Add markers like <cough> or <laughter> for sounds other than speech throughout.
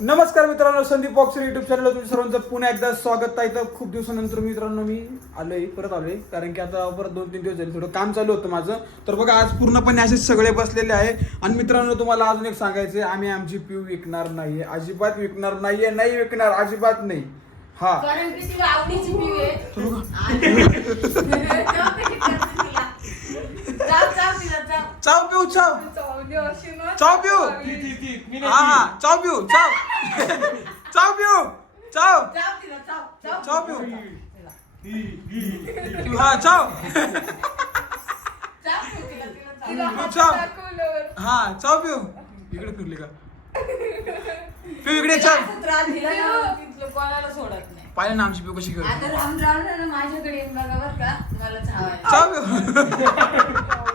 नमस्कार मित्रांनो Sandeep boxer YouTube channel तुमच्या सर्वांचं पुन्हा एकदा स्वागत आहे. तर खूप दिवसानंतर मित्रांनो मी आलोय परत आलोय. कारण की आता परत दोन तीन दिवस झाले थोडं काम चालू होतं माझं. तर बघा आज पूर्णपणे असे सगळे बसलेले आहे. आणि मित्रांनो तुम्हाला अजून एक सांगायचं आहे आम्ही आमची पिऊ विकणार नाहीये. अजिबात विकणार नाहीये नाही विकणार अजिबात नाही. हा. कारण की ती आवडीची पिऊ आहे. चाव पिऊ चाव. चाव पिऊ. हा हा. चाव पिऊ चाव. चाव पिऊ. चाव चाव पिऊ. हा चाव चाव हा चाव पिऊ. इकडे फिरली का? पिऊ इकडे चाव कोणाला सोडत नाही. पाहिलं ना आमची पिऊ कशी आता खेळते राम राम ना माझ्याकडे येऊन बघा बर का मला चावायला चाव पिऊ.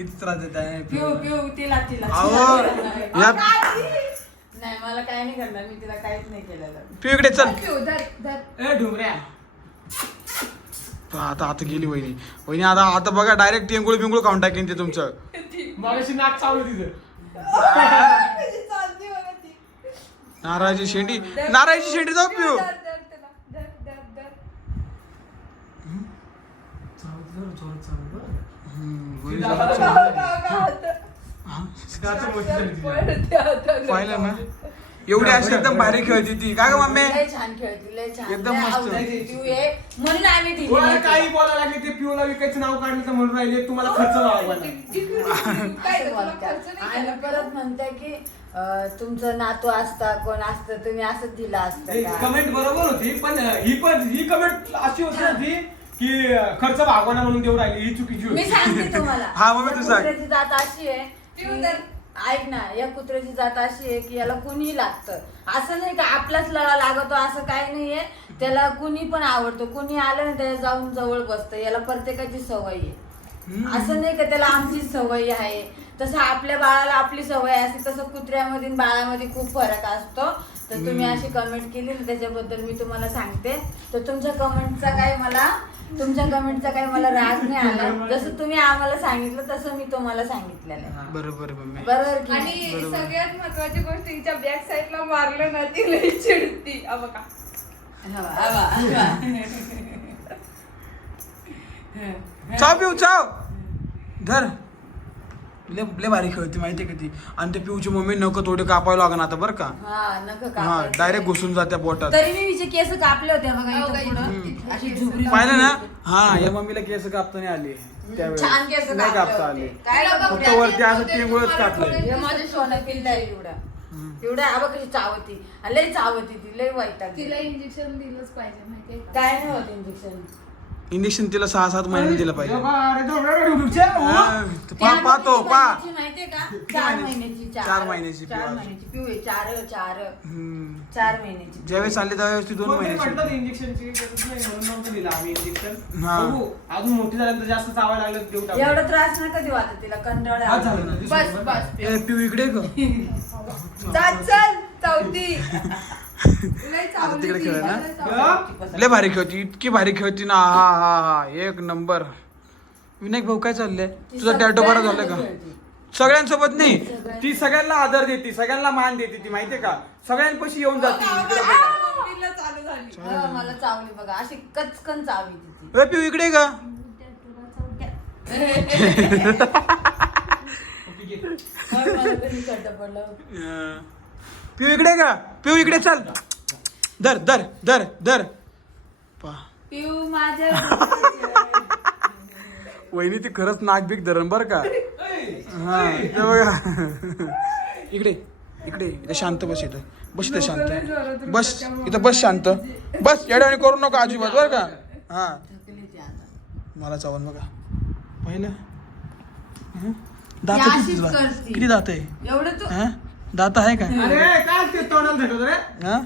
किती त्रास देत आहे पिऊ पिऊ. तिला तिला. अहो, तिला. या- नाही मला काय नाही करणार मी तिला काहीच नाही केलेलं. पिऊ इकडे चल. ए आता आता गेली वहिनी. वहिनी आता आता बघा डायरेक्ट टेंगुळ बिंगुळ खाऊन टाकेन ते तुमचं. मगाशी नाक चावलं तिथं नारळाची शेंडी नारळाची शेंडी जाऊ पिऊ वहिनी जरा चाव. पाहिलं ना एवढी अशी एकदम भारी खेळती ती काय ग मम्मी छान खेळती लय छान एकदम मस्त. म्हणून आम्ही नाही काही. बोलायला लागले ते पिऊला विकायचं नाव काढलं तर म्हणून राहिले तुम्हाला खर्च असं. आणि परत म्हणताय की तुमचं नातू असता कोण असतं तुम्ही असंच दिलं असतं का कमेंट बरोबर होती पण ही पण ही कमेंट अशी होती ना ती की खर्च भागवाना म्हणून देऊ राहिली ही चुकीची मी होती सांगते तुम्हाला. <laughs> हा, मम्मी तू या सांग. कुत्र्याची जात अशी आहे की- ऐक ना या कुत्र्याची जात अशी आहे की याला कुणी लागतं. असं नाही का आपलाच लळा लागतो असं काही नाहीये. त्याला कुणी पण आवडतो. कुणी आलं ना त्याला जाऊन जवळ बसतं. याला प्रत्येकाची सवय आहे. असं नाही का त्याला आमची सवय आहे. तसं आपल्या बाळाला आपली सवय असते तसं कुत्र्यामध्ये आणि बाळामध्ये खूप फरक असतो. तर तुम्ही अशी कमेंट केली ना त्याच्याबद्दल मी तुम्हाला सांगते. तर तुमच्या कमेंटचा काय मला तुमच्या कमेंटचा काही मला राग नाही आला. जसं तुम्ही आम्हाला सांगितलं तसं मी तुम्हाला सांगितलेलं आहे. बरोबर मम्मी. बरोबर की आणि नाही? सगळ्यात महत्वाची गोष्ट हिच्या बॅक साईडला मारलं ना ती लई चिडती. अ बघा. हवा, हवा, हवा. चाव पिऊ चाव. धर. लय लय भारी खेळती माहिती का ती? आणि ते पिऊची मम्मी नको थोडे कापायला लागणार आता बरं का? हा नका हा कापायचं. डायरेक्ट घुसून जात्या पोटात. तरी मी विषय केस कापले होते बघा अहो, इथं बाई. पुढं. अशी झुबरी पाहिलं ना. हा या मम्मीला केस कापता नाही आले छान केस नाही कापले कापता होते. आले. काय तिला कापले? फक्त वरती असं टिंगूळच कापलंय हे माझं सोनं पिल्लं आहे एवढा. एवढा बघ कशी चावती. आणि लय चावती ती लय तिला इंजेक्शन दिलंच पाहिजे माहितीये का? काय नाही होत इंजेक्शन इंजेक्शन तिला सहा सात महिने दिलं पाहिजे. हा. पा पा. माहितीये का? चार महिन्याची? चार. महिन्याची चार पिऊ. महिन्याची पिऊ आहे चार चार. हम्म. चार महिन्याची ज्यावेळेस आली त्यावेळेस ती दोन महिन्याची. इंजेक्शनची नाही म्हणून नव्हतं दिलं आम्ही इंजेक्शन हा. बघू अजून मोठी झाल्यानंतर जास्त चावायला लागलं देऊ. एवढा त्रास नका देऊ आता तिला कंटाळा. हा, झालं ना. बस बस. ए, पिऊ इकडे ग. जा <laughs> चल चौथी. <laughs> आता तिकडे खेळ ना? लय. हा? भारी खेळती इतकी भारी खेळती ना. हा हा हा एक नंबर. विनायक भाऊ काय चाललंय? तुझा टॅटो बरा झालाय का? सगळ्यांसोबत नाही. ती सगळ्यांना आदर देते सगळ्यांना मान देते ती माहितीये का? सगळ्यांपाशी येऊन जाते इकडे बघा. हा, मला चावली बघा. अशी कचकन चावली ती ए, पिऊ इकडे का होय, मला पडलं पिऊ इकडे का पिऊ इकडे चल. धर धर धर धर. पा. पिऊ माझ्या वहिनी ती खरंच नाक बीक धरण बर का? हा बघा. इकडे इकडे इथे शांत बस इथं. बस इथं शांत. बस इथं बस शांत. बस येड्याने करू नका अजिबात बर का? हा. मला चावण बघा. पाहिलं? दात किती दात आहे? हं? दात आहे का अरे काय ते तोंडाला झटवतो रे. हं?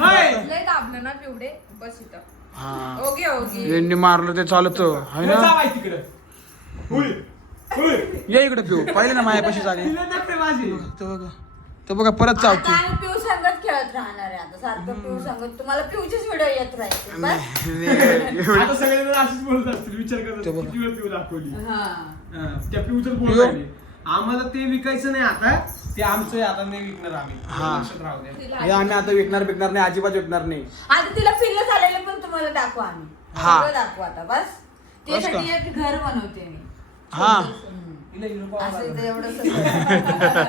होय. लय दाबलं ना पिवडे? बस इथं. हा. Okay okay. यांनी मारलं ते चालत. आहे ना? चावाय तिकडं. हुय, हुय. ये इकडे पिऊ. पाहिलं ना मायापाशी तिला माझी. तो बघा तो बघा. परत आता चावते. आम्ही पिऊ संगत खेळत राहणार आहे आता. सारखं पिऊ संगत. तुम्हाला पिऊचीच व्हिडिओ येत बस. आता सगळेजण अशीच बोलत असतील. विचार करत ते असतील, बघा. किती वेळ पिऊ दाखवली. हा. हा, त्या पिऊच बोलत पिऊ? राहिले. आम्हाला ते विकायचं नाही आता ते आमचं आता नाही विकणार आम्ही हा. लक्षात राहू द्या हे आम्ही आता विकणार विकणार नाही अजिबात विकणार नाही आता तिला पिल्ल झालेले पण तुम्हाला दाखवू आम्ही हा. सगळं दाखवू आता बस बस त्यासाठी का? एक घर बनवते मी हा हम्म. हिला हिरो पाहावं असं लागलं. इथं एवढं सगळं.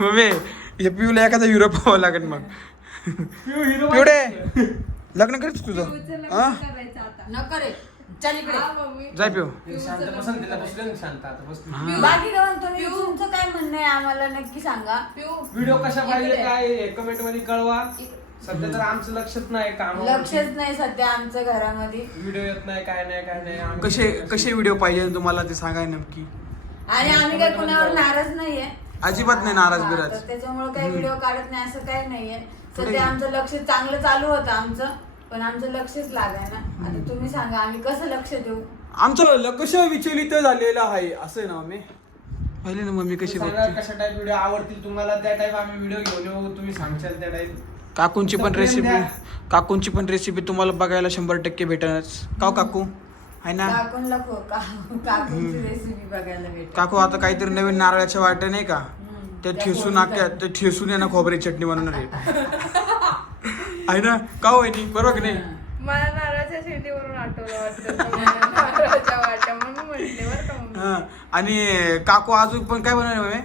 मम्मी हे पिऊला एखादा युरोप व्हावं लागेल मग हिरो पिवडे. लग्न करत तुझं पिऊचं लग्न हा? करायचं आता. नको रे चल इकडे. जाय पिऊ. शांत बसन तिला बसले ना शांत. आता बस. बाकी काय म्हणतो मी तुमचं काय म्हणणं आहे आम्हाला? नक्की सांगा. पिऊ. व्हिडिओ कशा पाहिजे. काय कमेंटमध्ये कळवा. सध्या तर आमचं लक्षच नाही काम लक्षच नाही सध्या आमचं घरामध्ये. व्हिडिओ येत नाही काय नाही काय नाही. कसे कसे व्हिडिओ पाहिजे तुम्हाला ते सांगाय नक्की. आणि आम्ही काय कुणावर नाराज नाहीये. अजिबात नाही नाराज बिराज. त्याच्यामुळे काही व्हिडिओ काढत नाही असं काही नाहीये? सध्या आमचं लक्ष चांगलं चालू होतं आमचं. पण आमचं लक्षच लागाय ना. आता तुम्ही सांगा आम्ही कसं लक्ष देऊ? आमचं लक्ष विचलित झालेलं आहे असं आहे ना मम्मी? पाहिले ना मम्मी कशी सांगा बघते? कशा टाईप व्हिडिओ आवडतील तुम्हाला त्या टाईप आम्ही व्हिडिओ घेऊन येऊ तुम्ही सांगशाल त्या टाईप काकूंची पण रेसिपी द्या. काकूंची पण रेसिपी तुम्हाला बघायला शंभर टक्के भेटणारच. का हो काकू? आहे ना? काकूनला खो का- काकूंची रेसिपी बघायला काकू आता काहीतरी नवीन नारळाच्या वाटे नाही का. ते त्या ठेसून आख्या ते ठेसून आहे ना खोबरी चटणी बनवणार आहे. <laughs> आहे ना? का हो वहिनी? बरोबर की नाही? मला नारळाच्या आठवलं वाटतं नारळाच्या वाट्या म्हणून म्हटले बरं का मम्मी. हा. आणि काकू अजून पण काय बनवणार मम्मी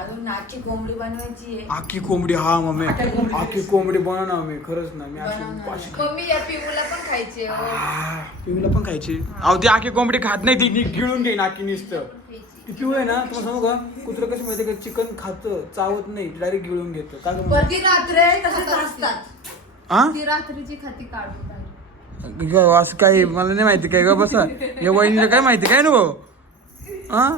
अजून नाची कोंबडी बनवायची आहे. आखी कोंबडी हा मम्मी आखी कोंबडी बनव ना मी खरंच ना मी अशी बनवणार. अशी मम्मी या पिऊला पण खायची आहे, हो. आ, पिऊला पण खायची. अहो ती आखी कोंबडी खात नाही ती नी गिळून घेईन आखी नुसतं. ती पिऊ आहे ना तुम्हाला सांगू का? कुत्र कसं माहिती का चिकन खातं चावत नाही डायरेक्ट गिळून घेतं. का गं मग? प्रति रात्र तसेच असतात. रात्रीची खाती काढून असं काही मला नाही माहिती काय ग बस. <laughs> या वहिनीला काय माहिती काय नको? हा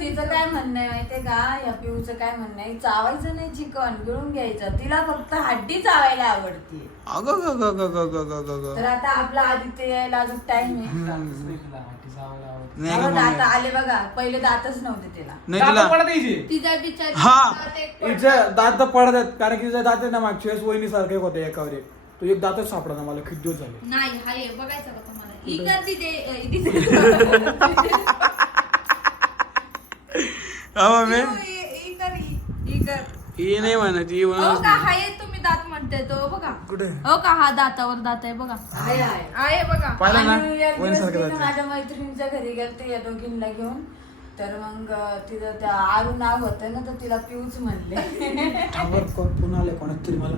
तिचं काय म्हणणं आहे माहितीये का? या पिऊचं काय म्हणणं आहे? चावायचं नाही चिकन गिळून घ्यायचं. तिला फक्त हड्डी चावायला आवडते अगं ग ग ग ग ग ग ग. तर आता आपला आदित्य यायला अजून टाइम आहे. नाही ग दात मम्मी आले बघा पहिले दातच नव्हते तिला. नाही तिला पडत यायची तिच्या बिचारी हा. दात एक पडला. हिचं दात पडत आहेत कारण की तिचं दात ना मागच्या वेळेस वहिनी सारखे होते एकावर एक. तो एक दातच सापडा ना मला किती दिवस झाले? नाही हा ये बघायचं का तुम्हाला? ही कर तिथे हा मम्मी. ही कर ही ही कर. ही नाही म्हणत ही हो म्हणत का हा ये तुम्ही दात म्हणते तो बघा. कुठे? हो का हा दातावर दात आहे बघा. आहे, आहे. आहे बघा. पाहिलं ना? आणि एक वहिनी दिवस सारखं मी ना दात माझ्या मैत्रिणीच्या घरी गेलते या दोघींना घेऊन. तर मग अं, तिचं त्या आरू नाव होतं ना तर तिला पिऊच म्हणले. थांबर कोण पुन्हा आले कोणाच तरी मला.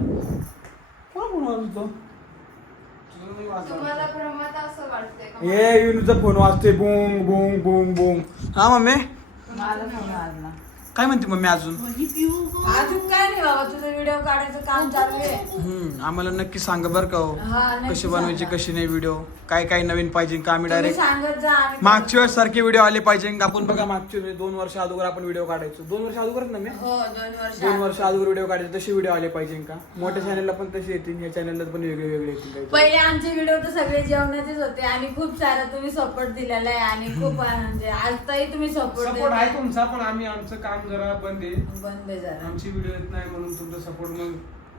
कोण पुन्हा आलं तो? तुम्हाला भ्रमात असं वाटतंय का? ए युनूचा फोन वाजते बुंग बुंग बुंग बुंग हा मम्मी? मला फोन वाजला काय म्हणते मम्मी अजून? अजून काय नाही बाबा तुझं व्हिडिओ काढायचं काम चालू आहे. हम्म आम्हाला नक्की सांगा बरं का हा, हो नक्की कशी बनवायची सांगा. कशी नाही व्हिडिओ काय काय नवीन पाहिजे का आम्ही तुम्ही डायरेक्ट सांगत जा आम्ही मागच्या वेळेस सारखे व्हिडिओ आले पाहिजे. का आपण बघा मागच्या दोन वर्ष अगोदर आपण व्हिडिओ काढायचो. दोन वर्ष अगोदरच ना मी? हो दोन वर्ष दोन वर्ष अगोदर व्हिडिओ काढायचे. तसे व्हिडिओ आले पाहिजे का? मोठ्या चॅनलला पण तसे येतील या चॅनलला पण वेगळे वेगळे येतील. पहिले आमचे व्हिडिओ तर सगळे जेवणाचेच होते. आणि खूप सारा तुम्ही सपोर्ट दिलेला आहे. आणि खूप म्हणजे आजताही तुम्ही सपोर्ट सपोर्ट आहे तुमचा पण आम्ही आमचं काम जरा बंद आहे बंद आहे जरा आमची व्हिडिओ येत नाही म्हणून तुमचा सपोर्ट मग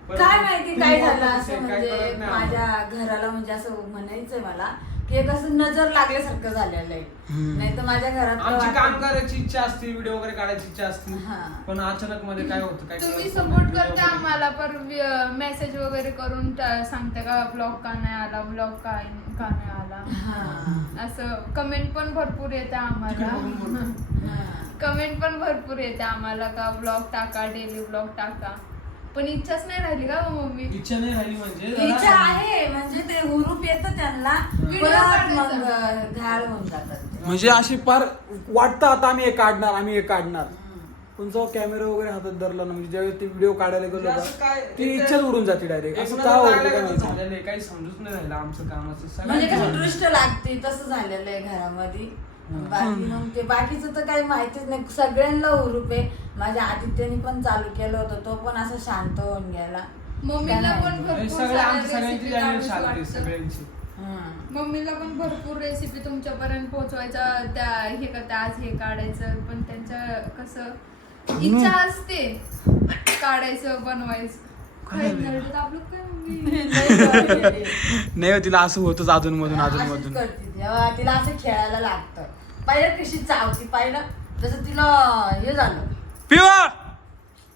परत काय माहिती काय झालं असं काय म्हणजे कळत नाही आम्हाला. माझ्या घराला म्हणजे असं म्हणायचंय मला की एक असं नजर लागल्यासारखं झालेलं आहे हम्म. नाही तर माझ्या घरात आमची काम करायची इच्छा असते व्हिडिओ वगैरे काढायची इच्छा असते हा. पण अचानक मध्ये काय होतं काय तुम्ही कळत सपोर्ट. करता आम्हाला पण मेसेज वगैरे करून ट- सांगता का ब्लॉग का नाही आला ब्लॉग का का नाही आला हा. असं कमेंट पण भरपूर येते आम्हाला हा. कमेंट पण भरपूर येते आम्हाला का ब्लॉग टाका डेली ब्लॉग टाका. पण इच्छाच नाही राहिली का हो मम्मी? इच्छा नाही राहिली म्हणजे इच्छा आहे म्हणजे ते हुरूप येतं त्यांना Video परत काढायचं. मग घाळ होऊन जातात ते. म्हणजे अशी फार वाटतं आता आम्ही हे काढणार आम्ही हे काढणार. पण जेव्हा कॅमेरा वगैरे हातात धरला ना म्हणजे ज्यावेळेस ते व्हिडिओ काढायला गेलो म्हणजे असं काय- ती इच्छाच उडून जाते डायरेक्ट असं का काय गत माहिती झालेलं आहे, काही समजूच नाही राहिलं आमचं कामाचं म्हणजे कसं सगळ्यांचं दृष्ट लागते तसं झालेलं आहे घरामध्ये. बाकी मग ते बाकीचं तर काही माहितीच नाही. सगळ्यांना हुरूप आहे. माझ्या आदित्यने पण चालू केलं होतं. तो पण असं शांत होऊन गेला. मम्मीला पण भरपूर सगळे आमची साऱ्या सगळ्यांची recipe चॅनल काढूशी चालते वाटतं. सगळ्यांची. हम्म. मम्मीला पण भरपूर रेसिपी तुमच्यापर्यंत पोहोचवायचा त्या हे करता आज हे काढायचं. पण त्यांच्या कसं इच्छा असते काढायचं बनवायचं. काय काय झालंय? नरडत आपलं काय मम्मी? लई <laughs> करते. नाही. हो, तिला असं होतच अधून मधून अधून अशीच मधून करते ती. अहो, तिला असं खेळायला लागतं. पाहिलं कशी चावती पाहिलं तसं तिला हे झालं पिवा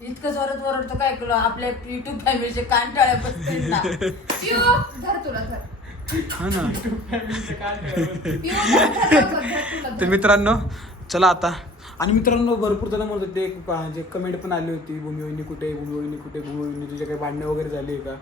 इतकं जोरात ओरडतो काय केलं आपल्या युट्यूब फॅमिलीचे कांटाळे बसते ना पिऊ धर तुला धर हा ना? पिऊ धर, धर, धर तर धर. मित्रांनो चला आता आणि मित्रांनो भरपूर जण म्हणत होते एक जे कमेंट पण आली होती भूमी वहिनी कुठे? भूमी वहिनी कुठे? भूमी वहिनी तुझे काही भांडणं वगैरे झाली आहे का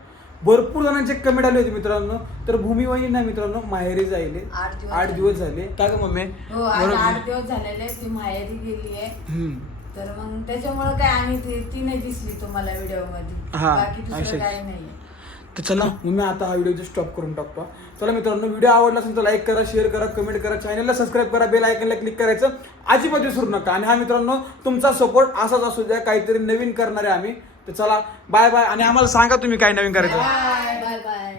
भरपूर जणांचे कमेंट आले होते मित्रांनो. तर भूमी वहिनी ना मित्रांनो माहेरी जायले. आठ दिवस आठ झाले. दिवस झाले. काय ग मम्मी? हो आज बरोबर. आठ दिवस झालेले ती माहेरी गेली आहे. हम्म. तर मग त्याच्यामुळं काय आम्ही ती ती नाही दिसली तुम्हाला व्हिडिओमध्ये हा, बाकी दुसरं अशीच. काही नाही तर चला मग मी आता हा व्हिडिओ स्टॉप करून टाकतो. चला मित्रांनो व्हिडिओ आवडला असेल तर लाईक करा शेअर करा कमेंट करा चॅनलला सबस्क्राईब करा बेल आयकनला क्लिक करायचं. अजिबात विसरू नका. आणि हा मित्रांनो तुमचा सपोर्ट असाच असू द्या काहीतरी नवीन करणारे आम्ही. तर चला बाय बाय आणि आम्हाला सांगा तुम्ही काय नवीन करायचं बाय बाय